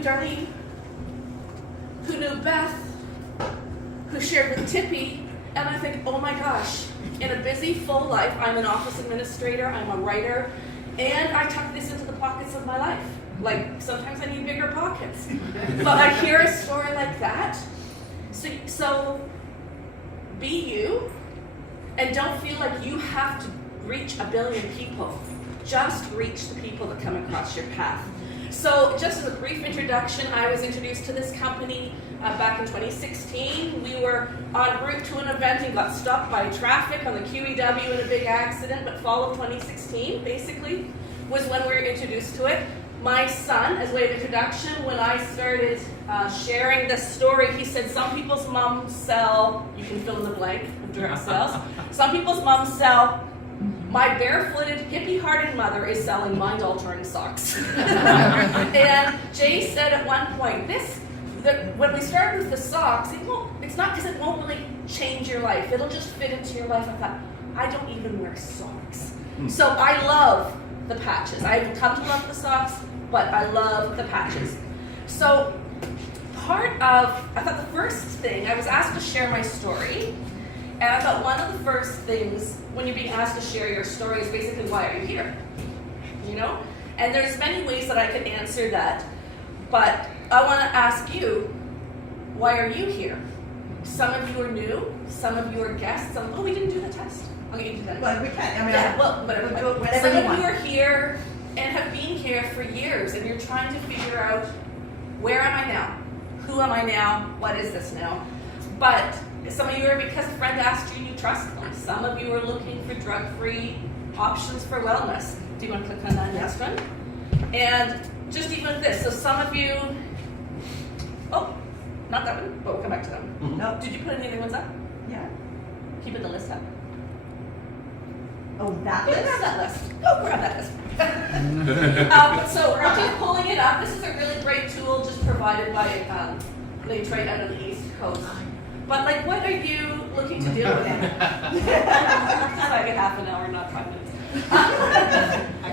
knew Darlene, who knew Beth, who shared with Tippy, and I think, oh my gosh, in a busy, full life, I'm an office administrator, I'm a writer, and I tuck this into the pockets of my life. Like, sometimes I need bigger pockets. But I hear a story like that. So be you, and don't feel like you have to reach 1 billion people. Just reach the people that come across your path. So just as a brief introduction, I was introduced to this company back in 2016. We were en route to an event and got stopped by traffic on the QEW in a big accident, but fall of 2016, basically, was when we were introduced to it. My son, as a way of introduction, when I started sharing this story, he said some people's moms sell, you can fill in the blank of direct sales, some people's moms sell, my barefooted, hippie-hearted mother is selling mind-altering socks. And Jay said at one point, when we started with the socks, it's not because it won't really change your life, it'll just fit into your life. I thought, I don't even wear socks. So I love the patches. I've come to love the socks, but I love the patches. So I thought the first thing, I was asked to share my story, and I thought one of the first things when you're being asked to share your story is basically, why are you here? You know? And there's many ways that I could answer that, but I want to ask you, why are you here? Some of you are new, some of you are guests, we didn't do the test. Okay, you do that. Well, we can. Whatever. We'll do it whenever you want. Some of you are here and have been here for years, and you're trying to figure out, where am I now? Who am I now? What is this now? But some of you are because a friend asked you and you trust them. Some of you are looking for drug-free options for wellness. Do you want to click on that next one? And just even with this, so some of you, not that one, but we'll come back to them. Mm-hmm. No. Did you put any other ones up? Yeah. Keeping the list up. Oh, that Yeah, list? grab that list. Grab that list. So we're just pulling it up. This is a really great tool just provided by Detroit out on the East Coast. But what are you looking to deal with? It's like a half an hour, not 5 minutes.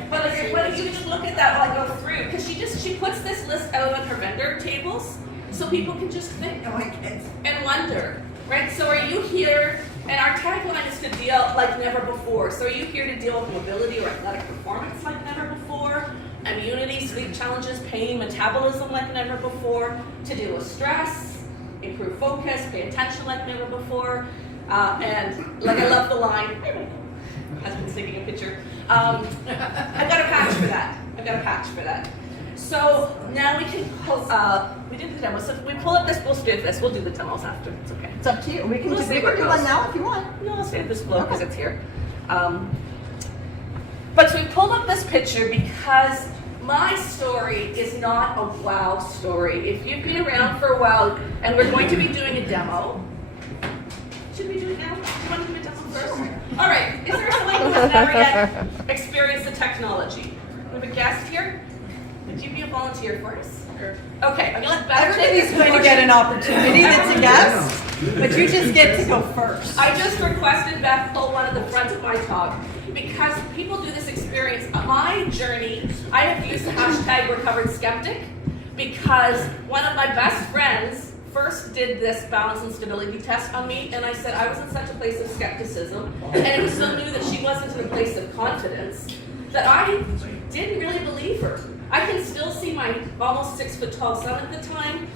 But what if you just look at that while I go through? Because she puts this list out on her vendor tables so people can just think and wonder. Right? So are you here? And our tagline is to deal like never before. So are you here to deal with mobility or athletic performance like never before? Immunity, sleep challenges, pain, metabolism like never before? To deal with stress, improve focus, pay attention like never before? And I love the line, I've been taking a picture. I've got a patch for that. So now we can pull up, we did the demo, so if we pull up this, we'll stay with this. We'll do the demos after, it's okay. It's up to you. We can We'll just see do where it one goes. now if you want. No, I'll stay with this flow because it's here. But so we pulled up this picture because my story is not a wow story. If you've been around for a while, and we're going to be doing a demo. Should we do it now? Do you want to do a demo first? All right. Is there someone who has never yet experienced the technology? We have a guest here. Would you be a volunteer for us? Okay, I'm going to let Beth take Everybody's this going to portion. get an opportunity that's a guest, but you just get to go first. I just requested Beth pull one at the front of my talk because people do this experience. My journey, I have used the hashtag recovered skeptic because one of my best friends first did this balance and stability test on me, and I said I was in such a place of skepticism, and it was so new that she wasn't in a place of confidence that I didn't really believe her. I can still see my almost 6 foot tall son at the time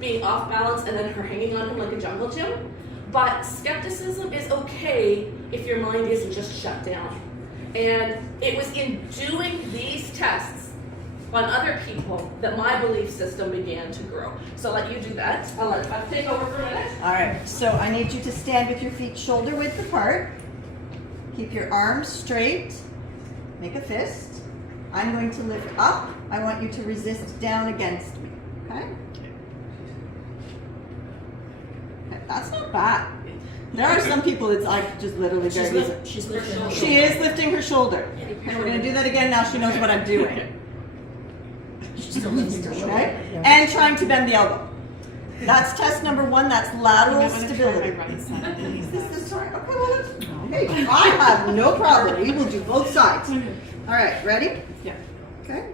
being off balance and then her hanging on him like a jungle gym. But skepticism is okay if your mind isn't just shut down. And it was in doing these tests on other people that my belief system began to grow. So I'll let you do that. I'll take over for a minute. All right, so I need you to stand with your feet shoulder width apart. Keep your arms straight. Make a fist. I'm going to lift up. I want you to resist down against me, okay? That's not bad. There are some people it's like just literally very easy. She's lifting her She is lifting her shoulder. And we're going to do that again now she knows what I'm doing. Okay? And trying to bend the elbow. That's test number 1. That's lateral stability. This time. Okay, well, okay. I have no problem. We will do both sides. All right, ready? Yeah. Okay.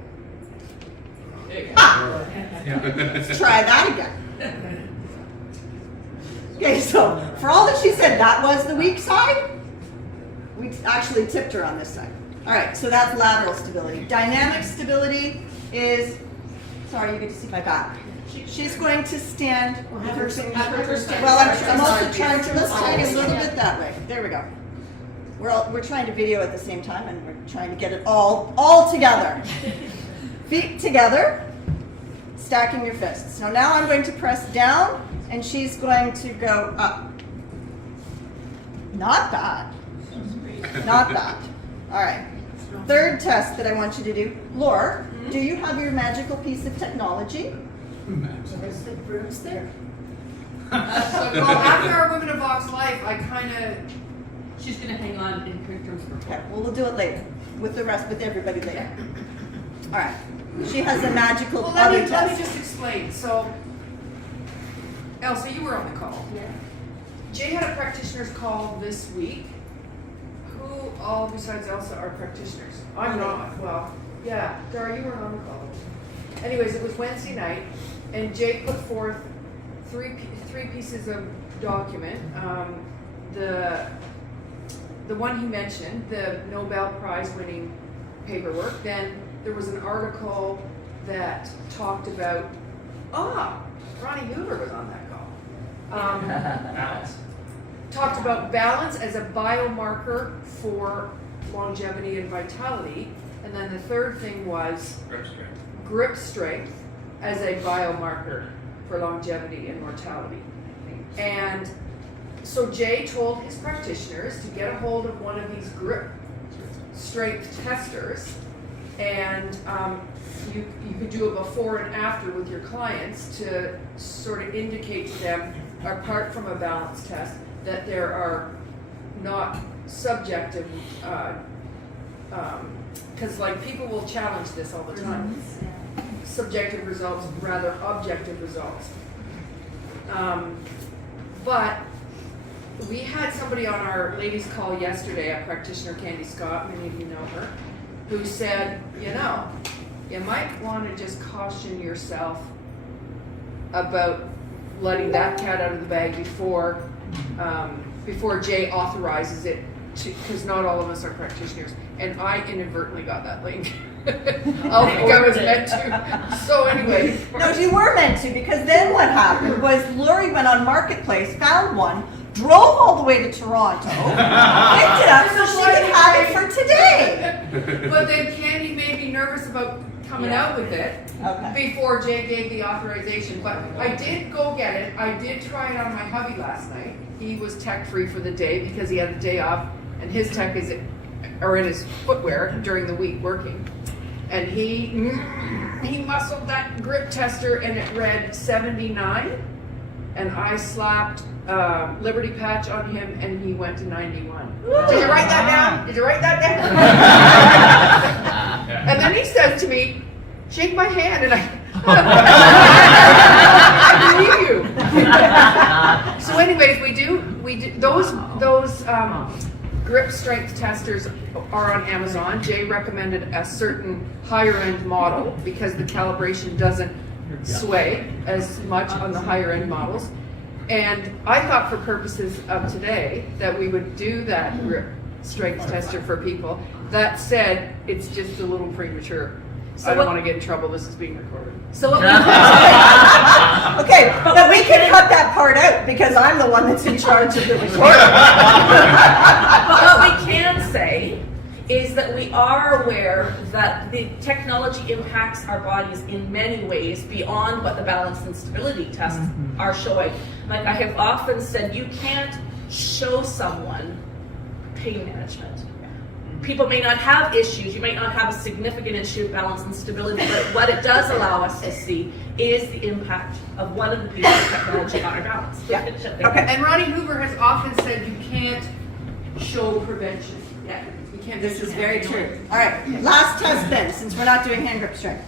Let's try that again. Okay, so for all that she said that was the weak side, we actually tipped her on this side. All right, so that's lateral stability. Dynamic stability is, sorry, you get to see my back. She's going to stand with her, well, I'm also trying to, let's try it a little bit that way. There we go. We're trying to video at the same time, and we're trying to get it all together. Feet together, stacking your fists. So now I'm going to press down, and she's going to go up. Not bad. Not bad. All right. Third test that I want you to do. Laura, do you have your magical piece of technology? There's the brooms there. Well, after our Women of Vox Life, I kind of. She's going to hang on in terms of Okay, well, we'll do it later with everybody later. All right. She has a magical Well, other let me test. just explain. So, Elsa, you were on the call. Yeah. Jay had a practitioner's call this week. Who all besides Elsa are practitioners? I'm not. Well, yeah, Dara, you were on the call. Anyways, it was Wednesday night, and Jay put forth three pieces of document. The one he mentioned, the Nobel Prize winning paperwork. Then there was an article that talked about, Ronnie Hoover was on that call. Talked about balance as a biomarker for longevity and vitality. And then the third thing was grip strength as a biomarker for longevity and mortality. And so Jay told his practitioners to get a hold of one of these grip strength testers, and you could do a before and after with your clients to sort of indicate to them, apart from a balance test, that there are not subjective, because like people will challenge this all the time. Subjective results, rather objective results. But we had somebody on our ladies' call yesterday, a practitioner, Candy Scott, many of you know her, who said, you might want to just caution yourself about letting that cat out of the bag before Jay authorizes it, because not all of us are practitioners. And I inadvertently got that link. I don't think I was meant to. So anyway. No, you were meant to, because then what happened was Lori went on Marketplace, found one, drove all the way to Toronto, picked it up so she could have it for today. But then Candy made me nervous about coming out with it before Jay gave the authorization. But I did go get it. I did try it on my hubby last night. He was tech free for the day because he had a day off, and his tech is in his footwear during the week working. And he muscled that grip tester, and it read 79, and I slapped Liberty Patch on him, and he went to 91. Did you write that down? Did you write that down? And then he says to me, shake my hand, and I believe you. So anyways, we do those grip strength testers are on Amazon. Jay recommended a certain higher end model because the calibration doesn't sway as much on the higher end models. And I thought for purposes of today that we would do that grip strength tester for people. That said, it's just a little premature. So I don't want to get in trouble. This is being recorded. So what we Okay, but we can cut that part out because I'm the one that's in charge of the recording. But what we can say is that we are aware that the technology impacts our bodies in many ways beyond what the balance and stability tests are showing. Like I have often said, you can't show someone pain management. People may not have issues, you might not have a significant issue of balance and stability, but what it does allow us to see is the impact of one of the pieces of technology on our balance. Yeah. Okay. And Ronnie Hoover has often said you can't show prevention. Yeah. You can't. This is very true. All right, last test then, since we're not doing hand grip strength.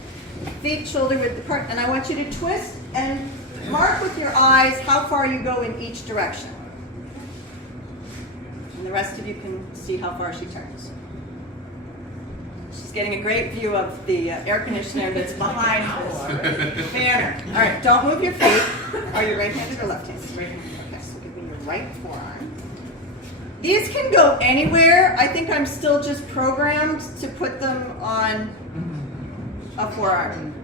Feet shoulder width apart, and I want you to twist and mark with your eyes how far you go in each direction. And the rest of you can see how far she turns. She's getting a great view of the air conditioner that's behind this banner. All right, don't move your feet. Are you right-handed or left-handed? Right-handed. Okay, so give me your right forearm. These can go anywhere. I think I'm still just programmed to put them on a forearm.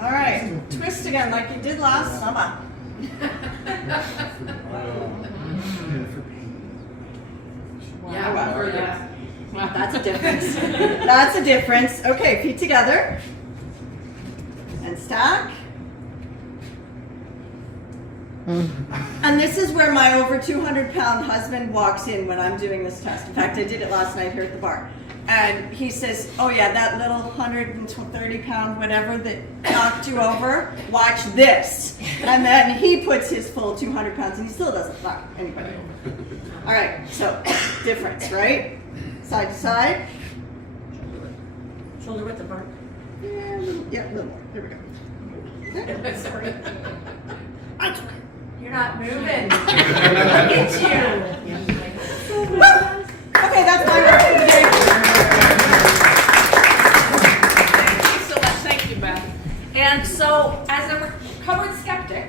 All right, twist again like you did last summer. Yeah, wow. for the- Wow, that's a difference. That's a difference. Okay, feet together. And stack. And this is where my over 200-pound husband walks in when I'm doing this test. In fact, I did it last night here at the bar. And he says, oh yeah, that little 130-pound whatever that knocked you over, watch this. And then he puts his full 200 pounds and he still doesn't knock anybody over. All right, so difference, right? Side to side. Shoulder width apart. Yeah, a little more. There we go. Okay. Sorry. That's okay. You're not moving. Look at you. Okay, that's my work for the day. Thank you so much. Thank you, Beth. And so, as a recovered skeptic,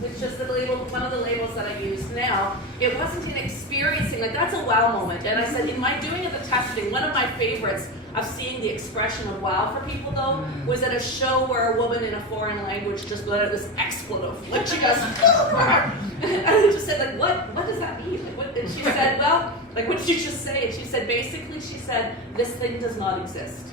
which is the label, one of the labels that I use now, it wasn't in experiencing, like that's a wow moment. And I said, in my doing of the testing, one of my favorites of seeing the expression of wow for people though, was at a show where a woman in a foreign language just let out this expletive. Like she goes, and I just said, like, what does that mean? Like, what? And she said, well, like, what did you just say? And she said, basically, she said, this thing does not exist.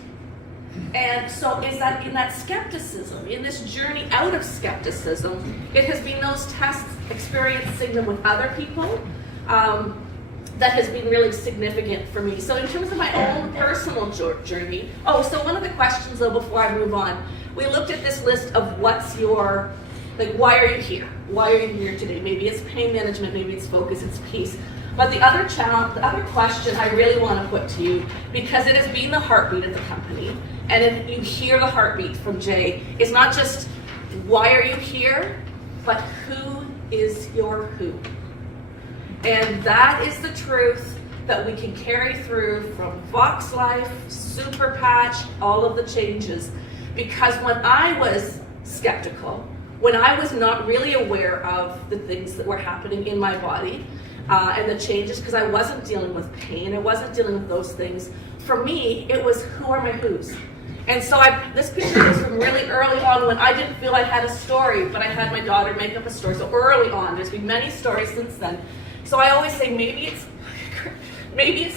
And so is that in that skepticism, in this journey out of skepticism, it has been those tests, experiencing them with other people, that has been really significant for me. So in terms of my own personal journey, so one of the questions though before I move on, we looked at this list of what's your, like, why are you here? Why are you here today? Maybe it's pain management, maybe it's focus, it's peace. But the other challenge, the other question I really want to put to you, because it has been the heartbeat of the company, and if you hear the heartbeat from Jay, it's not just why are you here, but who is your who? And that is the truth that we can carry through from Vox Life, Super Patch, all of the changes. Because when I was skeptical, when I was not really aware of the things that were happening in my body, and the changes, because I wasn't dealing with pain, I wasn't dealing with those things. For me, it was who are my who's. And so this picture is from really early on when I didn't feel I had a story, but I had my daughter make up a story. So early on, there's been many stories since then. So I always say, maybe it's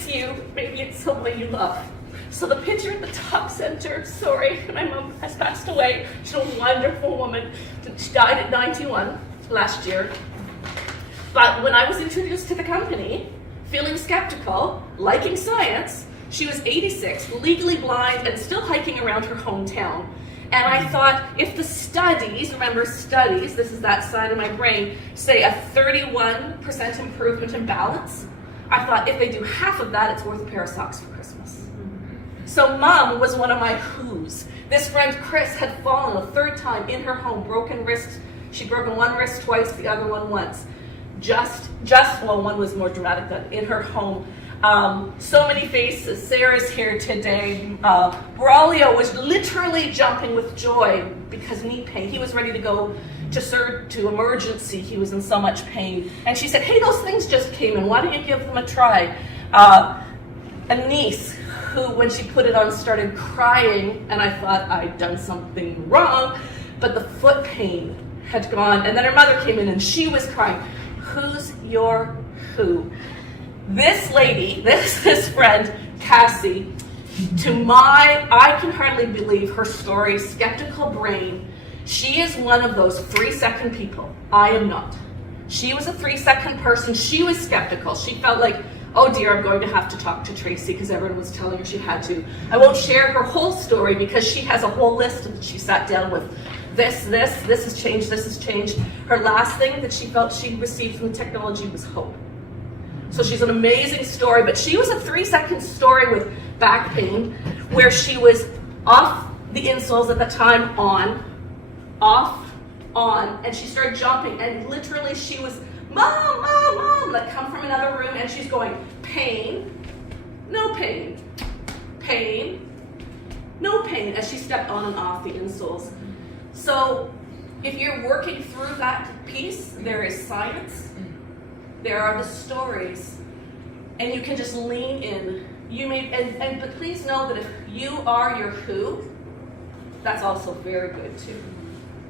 you, maybe it's someone you love. So the picture at the top center, sorry, my mom has passed away. She's a wonderful woman. She died at 91 last year. But when I was introduced to the company, feeling skeptical, liking science, she was 86, legally blind, and still hiking around her hometown. And I thought, if the studies, remember studies, this is that side of my brain, say a 31% improvement in balance, I thought if they do half of that, it's worth a pair of socks for Christmas. So Mom was one of my who's. This friend Chris had fallen a third time in her home, broken wrist. She'd broken one wrist twice, the other one once. Well, one was more dramatic than in her home. So many faces. Sarah's here today. Braulio was literally jumping with joy because knee pain. He was ready to go to emergency. He was in so much pain. And she said, hey, those things just came in. Why don't you give them a try? A niece who, when she put it on, started crying. And I thought I'd done something wrong. But the foot pain had gone. And then her mother came in and she was crying. Who's your who? This lady, this friend, Cassie, I can hardly believe her story, skeptical brain, she is one of those 3-second people. I am not. She was a 3-second person. She was skeptical. She felt like, oh dear, I'm going to have to talk to Tracy because everyone was telling her she had to. I won't share her whole story because she has a whole list that she sat down with. This has changed, this has changed. Her last thing that she felt she received from the technology was hope. So she's an amazing story, but she was a 3-second story with back pain where she was off the insoles at the time, on, off, on, and she started jumping, and literally she was Mom, Mom, Mom, that come from another room, and she's going, pain, no pain, pain, no pain, as she stepped on and off the insoles. So if you're working through that piece, there is science, there are the stories, and you can just lean in. You may, but please know that if you are your who, that's also very good too,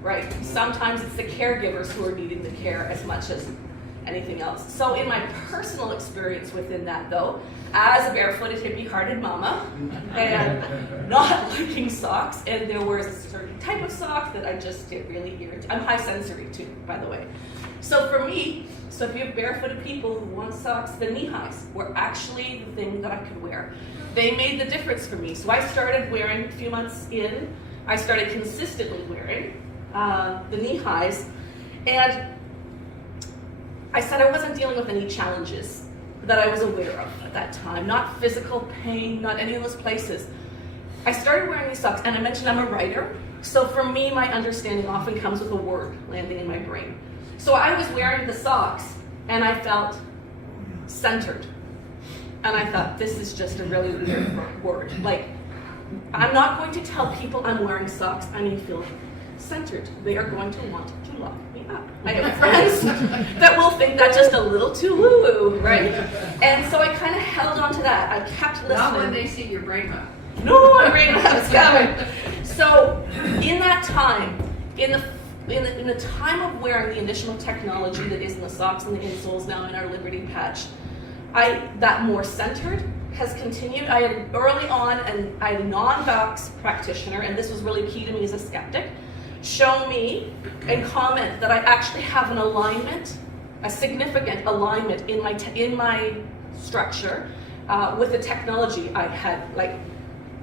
right? Sometimes it's the caregivers who are needing the care as much as anything else. So in my personal experience within that though, as a barefooted hippie-hearted mama, and not liking socks, and there was a certain type of sock that I just get really irritated. I'm high sensory too, by the way. So for me, so if you have barefooted people who want socks, the knee highs were actually the thing that I could wear. They made the difference for me. So I started wearing, a few months in, I started consistently wearing the knee highs, and I said I wasn't dealing with any challenges that I was aware of at that time, not physical pain, not any of those places. I started wearing these socks, and I mentioned I'm a writer, so for me, my understanding often comes with a word landing in my brain. So I was wearing the socks, and I felt centered. And I thought, this is just a really weird word. Like, I'm not going to tell people I'm wearing socks. I need to feel centered. They are going to want to lock me up. I have friends that will think that's just a little too woo-woo, right? And so I kind of held on to that. I kept listening. Not when they see your brain map. No, my brain map's coming. So in that time, in the time of wearing the additional technology that is in the socks and the insoles now in our Liberty patch, that more centered has continued. I had early on, and I had a non-docs practitioner, and this was really key to me as a skeptic, show me and comment that I actually have an alignment, a significant alignment in my structure with the technology I had. Like,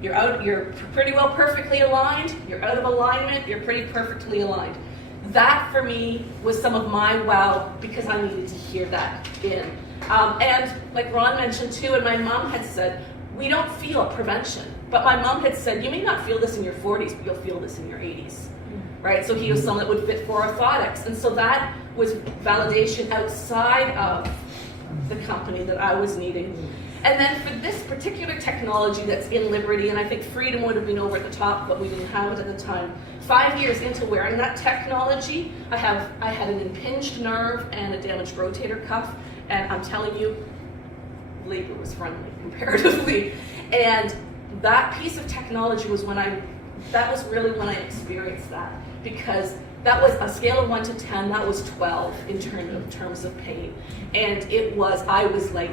you're pretty well perfectly aligned, you're out of alignment, you're pretty perfectly aligned. That for me was some of my wow, because I needed to hear that in. And like Ron mentioned too, and my mom had said, we don't feel prevention. But my mom had said, you may not feel this in your 40s, but you'll feel this in your 80s. Right? So he was someone that would fit for orthotics. And so that was validation outside of the company that I was needing. And then for this particular technology that's in Liberty, and I think Freedom would have been over at the top, but we didn't have it at the time. 5 years into wearing that technology, I had an impinged nerve and a damaged rotator cuff, and I'm telling you, labor was friendly comparatively. And that piece of technology was that was really when I experienced that, because that was a scale of 1 to 10, that was 12 in terms of pain. And I was like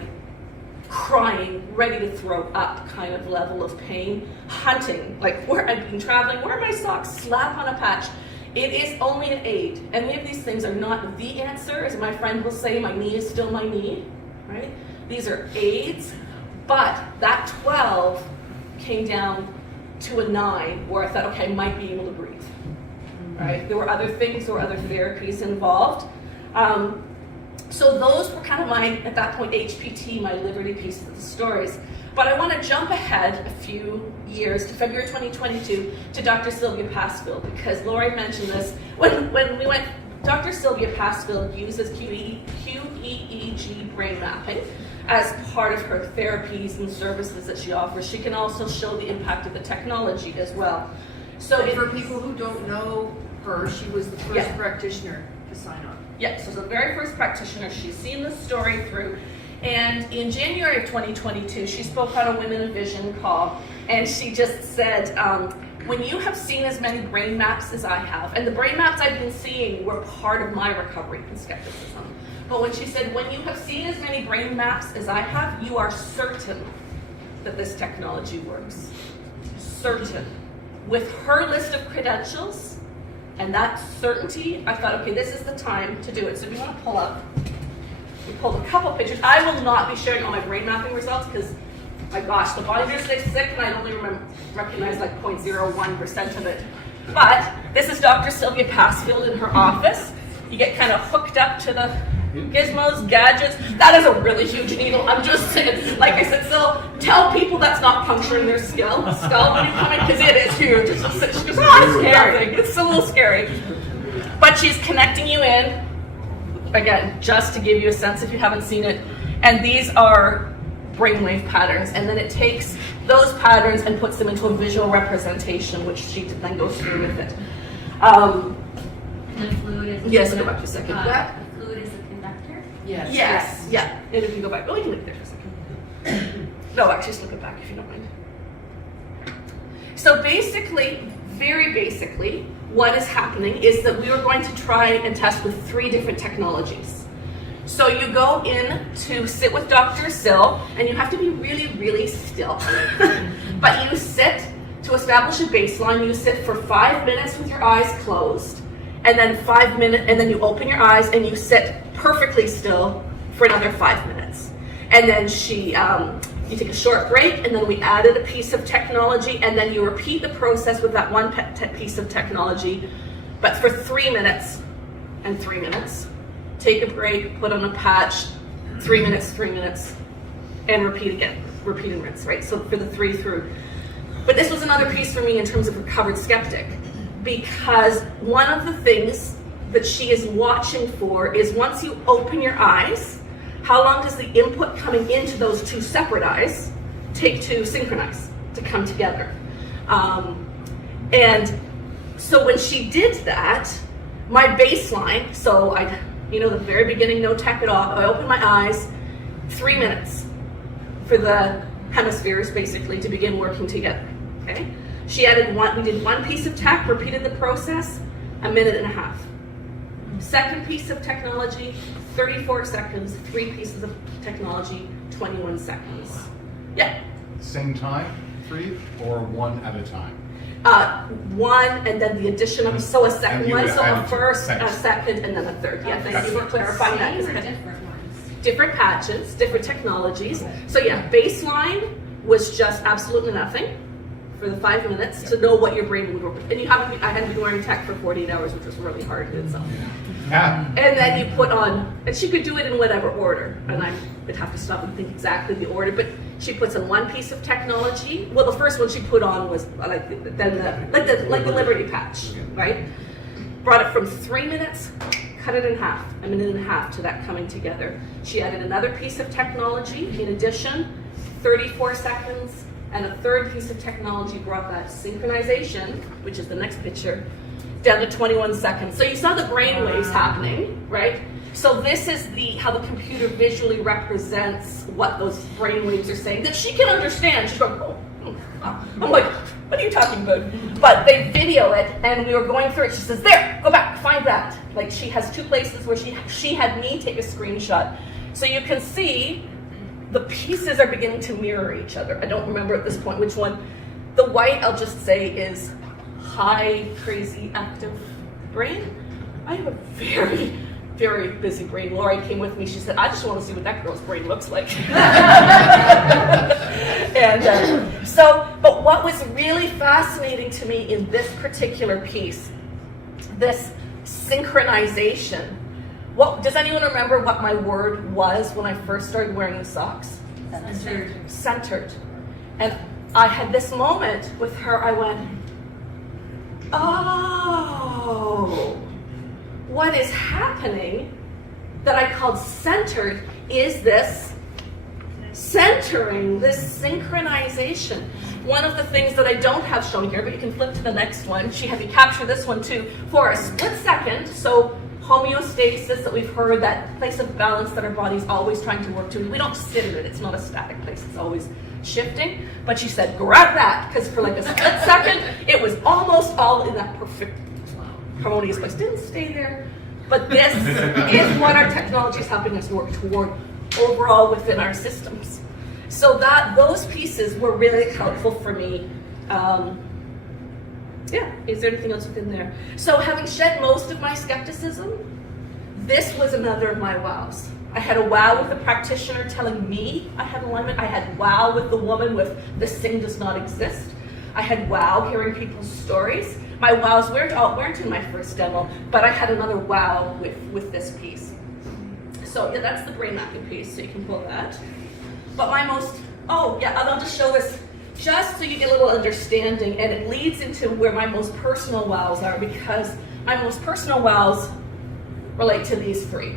crying, ready to throw up kind of level of pain, hunting, like where I'd been traveling, where are my socks, slap on a patch. It is only an aid. Any of these things are not the answer. As my friend will say, my knee is still my knee, right? These are aids, but that 12 came down to a 9 where I thought, okay, I might be able to breathe, right? There were other things, there were other therapies involved. So those were kind of at that point, HPT, my Liberty piece of the stories. But I want to jump ahead a few years to February 2022 to Dr. Sylvia Passfield, because Lori mentioned this. When we went, Dr. Sylvia Passfield uses QEEG brain mapping as part of her therapies and services that she offers. She can also show the impact of the technology as well. So for people who don't know her, she was the first practitioner to sign on. Yes, so the very first practitioner. She's seen the story through. And in January of 2022, she spoke on a Women of Vision call, and she just said, when you have seen as many brain maps as I have, and the brain maps I've been seeing were part of my recovery from skepticism, but when she said, when you have seen as many brain maps as I have, you are certain that this technology works. Certain. With her list of credentials, and that certainty, I thought, okay, this is the time to do it. So if you want to pull up, we pulled a couple pictures. I will not be sharing all my brain mapping results because, my gosh, the binders stay sick and I only recognize like 0.01% of it. But this is Dr. Sylvia Passfield in her office. You get kind of hooked up to the gizmos, gadgets. That is a really huge needle. I'm just saying, like I said, so tell people that's not puncturing their skull when you come in, because it is huge. It's scary. It's a little scary. But she's connecting you in again, just to give you a sense if you haven't seen it, and these are brainwave patterns, and then it takes those patterns and puts them into a visual representation, which she then goes through with it. The fluid is Yes, go back to a second. the fluid is a conductor. Yes. Yes, yeah. And if you go back, oh, you can look there for a second. No, actually, just look it back if you don't mind. So basically, very basically, what is happening is that we are going to try and test with 3 different technologies. So you go in to sit with Dr. Sill, and you have to be really, really still. But you sit to establish a baseline. You sit for 5 minutes with your eyes closed, and then 5 minutes, and then you open your eyes and you sit perfectly still for another 5 minutes. And then you take a short break, and then we added a piece of technology, and then you repeat the process with that one piece of technology, but for 3 minutes and 3 minutes. Take a break, put on a patch, 3 minutes, and repeat again. Repeat and rinse, right? So for the 3 through. But this was another piece for me in terms of recovered skeptic, because one of the things that she is watching for is once you open your eyes, how long does the input coming into those 2 separate eyes take to synchronize, to come together? And so when she did that, my baseline, so the very beginning, no tech at all, I opened my eyes, 3 minutes for the hemispheres basically to begin working together, okay? We did 1 piece of tech, repeated the process, 1.5 minutes. Second piece of technology, 34 seconds, 3 pieces of technology, 21 seconds. Yeah. Same time, 3, or 1 at a time? 1, and then the addition of, so a second And you one, would so add a to first, a seconds. second, and then a third. Yeah, thank you for Gotcha. clarifying that. Same or different ones? Different patches, different technologies. So yeah, baseline was just absolutely nothing for the 5 minutes to know what your brain would work with. And I hadn't been wearing tech for 48 hours, which was really hard in itself. Yeah. And then you put on, and she could do it in whatever order, and I would have to stop and think exactly the order, but she puts on 1 piece of technology. Well, the first one she put on was like the Liberty patch, right? Brought it from 3 minutes, cut it in half, 1.5 minutes to that coming together. She added another piece of technology in addition, 34 seconds, and a third piece of technology brought that synchronization, which is the next picture, down to 21 seconds. So you saw the brain waves happening, right? So this is how the computer visually represents what those brain waves are saying that she can understand. She's going, oh. I'm like, what are you talking about? But they video it, and we were going through it. She says, there, go back, find that. Like, she has 2 places where she had me take a screenshot. So you can see the pieces are beginning to mirror each other. I don't remember at this point which one. The white, I'll just say, is high, crazy, active brain. I have a very, very busy brain. Lori came with me. She said, I just want to see what that girl's brain looks like. And but what was really fascinating to me in this particular piece, this synchronization, does anyone remember what my word was when I first started wearing the socks? Centered. And I had this moment with her, I went, oh, what is happening that I called centered is this centering, this synchronization. One of the things that I don't have shown here, but you can flip to the next one, she had me capture this one too, for a split second, so homeostasis that we've heard, that place of balance that our body's always trying to work to. We don't sit in it, it's not a static place, it's always shifting. But she said, grab that, because for like a split second, it was almost all in that perfect harmonious place. Didn't stay there, but this is what our technology is helping us work toward overall within our systems. So those pieces were really helpful for me. Yeah, is there anything else within there? So having shed most of my skepticism, this was another of my wows. I had a wow with the practitioner telling me I had alignment. I had wow with the woman with this thing does not exist. I had wow hearing people's stories. My wows weren't in my first demo, but I had another wow with this piece. So yeah, that's the brain mapping piece, so you can pull that. But I'll just show this just so you get a little understanding, and it leads into where my most personal wows are, because my most personal wows relate to these 3.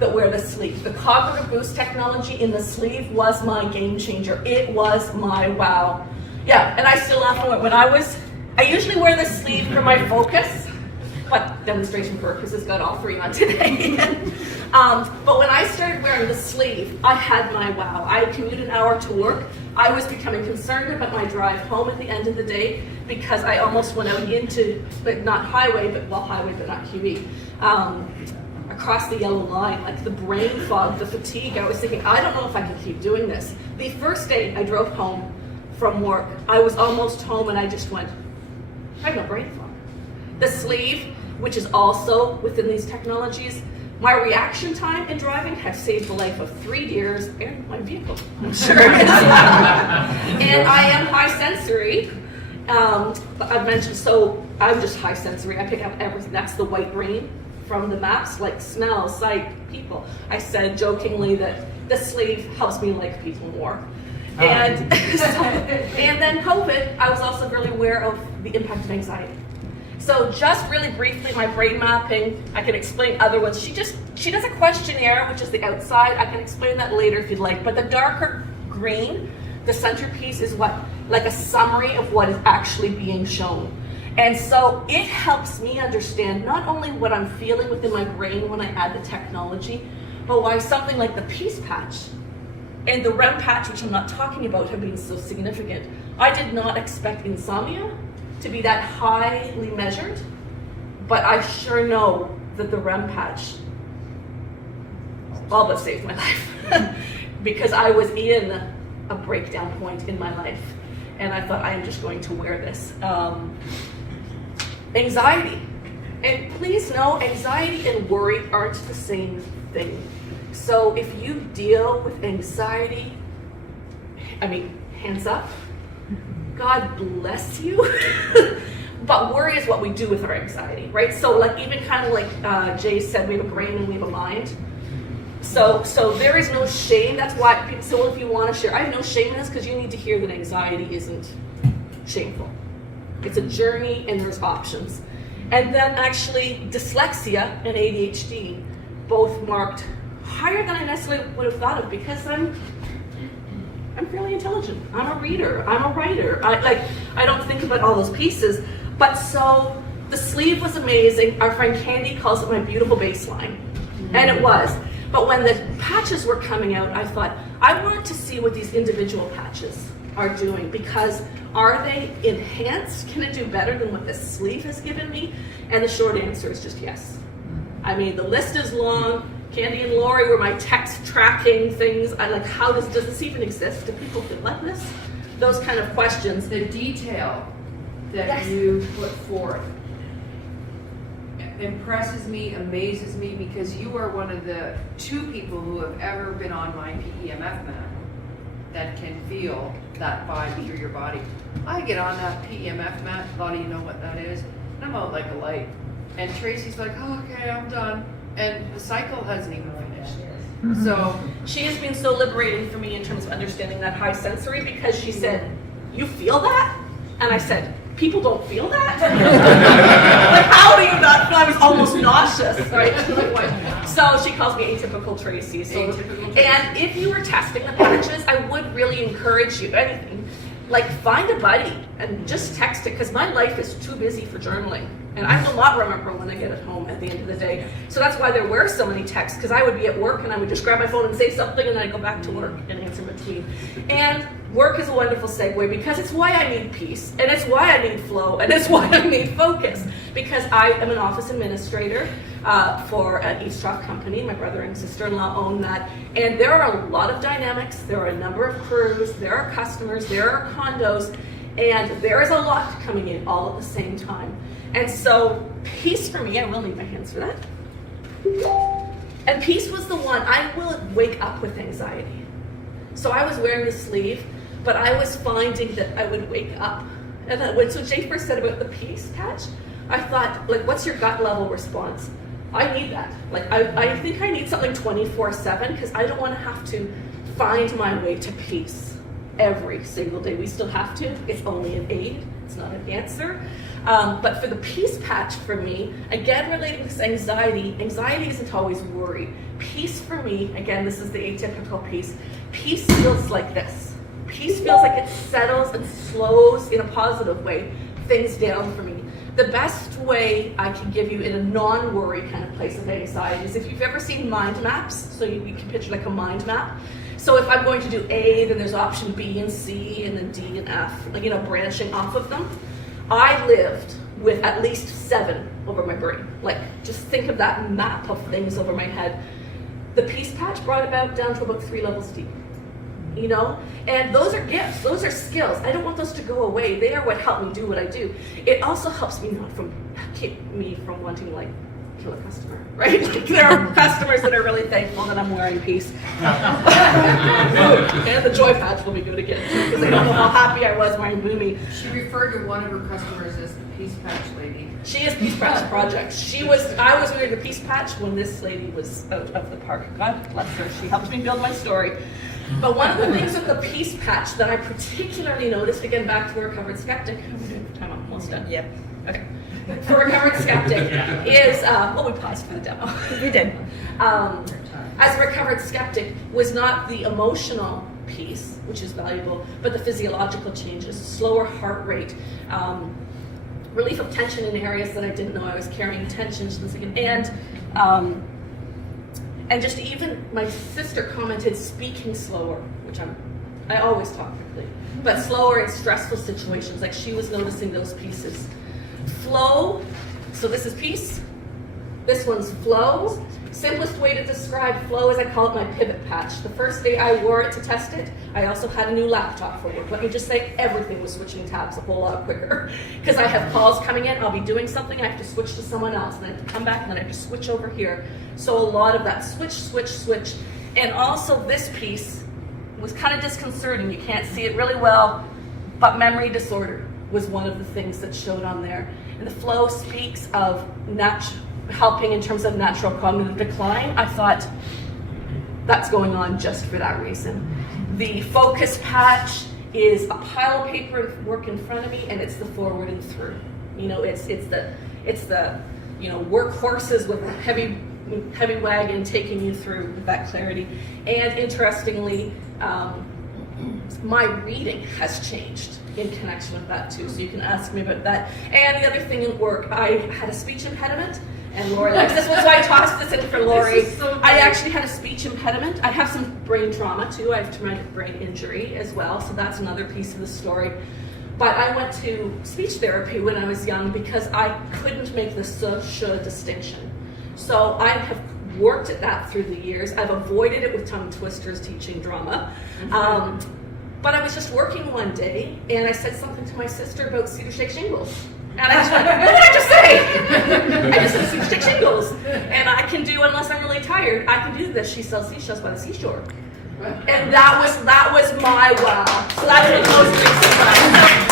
that wear the sleeve. The cognitive boost technology in the sleeve was my game changer. It was my wow. Yeah, and I still laugh at it. I usually wear the sleeve for my focus, but demonstration purposes got all three on today. But when I started wearing the sleeve, I had my wow. I commuted an hour to work. I was becoming concerned about my drive home at the end of the day because I almost went out into, but not highway, but not QE. Across the yellow line, like the brain fog, the fatigue. I was thinking, I don't know if I can keep doing this. The first day I drove home from work, I was almost home and I just went, I have no brain fog. The sleeve, which is also within these technologies, my reaction time in driving has saved the life of 3 deers and my vehicle, I'm sure. And I am high sensory. I've mentioned, so I'm just high sensory. I pick up everything. That's the white brain from the maps, like smell, sight, people. I said jokingly that the sleeve helps me like people more. And, and then COVID, I was also really aware of the impact of anxiety. So just really briefly, my brain mapping, I can explain other ones. She does a questionnaire, which is the outside. I can explain that later if you'd like. But the darker green, the centerpiece is what, like a summary of what is actually being shown. And so it helps me understand not only what I'm feeling within my brain when I add the technology, but why something like the peace patch and the REM patch, which I'm not talking about, have been so significant. I did not expect insomnia to be that highly measured, but I sure know that the REM patch all but saved my life because I was in a breakdown point in my life and I thought I am just going to wear this. Anxiety, and please know anxiety and worry aren't the same thing. So if you deal with anxiety, hands up, God bless you. But worry is what we do with our anxiety, right? So like even kind of like Jay said, we have a brain and we have a mind. So there is no shame. That's why people say, well, if you want to share, I have no shame in this because you need to hear that anxiety isn't shameful. It's a journey and there's options. And then actually dyslexia and ADHD both marked higher than I necessarily would have thought of because I'm fairly intelligent. I'm a reader. I'm a writer. I don't think about all those pieces. But so the sleeve was amazing. Our friend Candy calls it my beautiful baseline. And it was. But when the patches were coming out, I thought, I want to see what these individual patches are doing because are they enhanced? Can it do better than what this sleeve has given me? And the short answer is just yes. I mean, the list is long. Candy and Lori were my text tracking things. I like, how does this even exist? Do people feel like this? Those kind of questions. The detail that Yes. you put forth impresses me, amazes me, because you are one of the 2 people who have ever been on my PEMF map that can feel that vibe through your body. I get on that PEMF map, a lot of you know what that is, and I'm out like a light. And Tracy's like, oh, okay, I'm done. And the cycle hasn't even finished. So She has been so liberating for me in terms of understanding that high sensory because she said, you feel that? And I said, people don't feel that? Like, how do you not feel? I was almost nauseous, right? Like, what? So she calls me atypical Tracy. So, Atypical Tracy. and if you were testing the patches, I would really encourage you, anything, like find a buddy and just text it because my life is too busy for journaling. And I will not remember when I get at home at the end of the day. So that's why there were so many texts, because I would be at work and I would just grab my phone and say something and then I'd go back to work and answer in between. And work is a wonderful segue because it's why I need peace and it's why I need flow and it's why I need focus. Because I am an office administrator for an eavesdrop company. My brother and sister-in-law own that. And there are a lot of dynamics. There are a number of crews. There are customers. There are condos. And there is a lot coming in all at the same time. And so peace for me, I will need my hands for that. And peace was the one, I will wake up with anxiety. So I was wearing the sleeve, but I was finding that I would wake up. And then when Jay first said about the peace patch, I thought, like, what's your gut level response? I need that. Like, I think I need something 24/7 because I don't want to have to find my way to peace every single day. We still have to. It's only an aid. It's not an answer. But for the peace patch for me, again relating to this anxiety isn't always worry Peace for me, again, this is the atypical piece. Peace feels like this. Peace feels like it settles and slows in a positive way things down for me. The best way I can give you in a non-worry kind of place of anxiety is if you've ever seen mind maps, so you can picture like a mind map. So if I'm going to do A, then there's option B and C, and then D and F, like, branching off of them. I lived with at least 7 over my brain. Like, just think of that map of things over my head. The peace patch brought about down to about 3 levels deep. And those are gifts, those are skills. I don't want those to go away. They are what help me do what I do. It also helps me keep me from wanting to kill a customer, right? Like, there are customers that are really thankful that I'm wearing peace. And the joy patch will be good again too, because they don't know how happy I was wearing Boomy. She referred to one of her customers as the Peace Patch Lady. She is Peace Patch Project. I was wearing the Peace Patch when this lady was out of the park. God bless her. She helped me build my story. But one of the things with the Peace Patch that I particularly noticed, again, back to the recovered skeptic. How are we doing for time? I'm almost done. Yep. Okay. For recovered skeptic is, we paused for the demo. We did. As a recovered skeptic was not the emotional piece, which is valuable, but the physiological changes, slower heart rate, relief of tension in areas that I didn't know I was carrying tension, and just even my sister commented speaking slower, which I always talk quickly, but slower in stressful situations, like she was noticing those pieces. Flow, so this is peace, this one's flow. Simplest way to describe flow is I call it my pivot patch. The first day I wore it to test it, I also had a new laptop for work. Let me just say, everything was switching tabs a whole lot quicker. Because I have calls coming in, I'll be doing something, I have to switch to someone else, and I have to come back, and then I have to switch over here. So a lot of that switch. And also this piece was kind of disconcerting. You can't see it really well, but memory disorder was one of the things that showed on there. And the flow speaks of helping in terms of natural cognitive decline. I thought that's going on just for that reason. The focus patch is a pile of paper and work in front of me, and it's the forward and through. It's the work horses with a heavy wagon taking you through with that clarity. And interestingly, my reading has changed in connection with that too. So you can ask me about that. And the other thing in work, I had a speech impediment. And Lori, this was why I tossed this in for Lori. I actually had a speech impediment. I have some brain trauma too. I have traumatic brain injury as well. So that's another piece of the story. But I went to speech therapy when I was young because I couldn't make the sh distinction. So I have worked at that through the years. I've avoided it with tongue twisters teaching drama. But I was just working one day and I said something to my sister about cedar shake shingles. And I just went, what did I just say? I just said cedar shake shingles. And I can do, unless I'm really tired, I can do this. She sells seashells by the seashore. And that was my wow. So that's what most things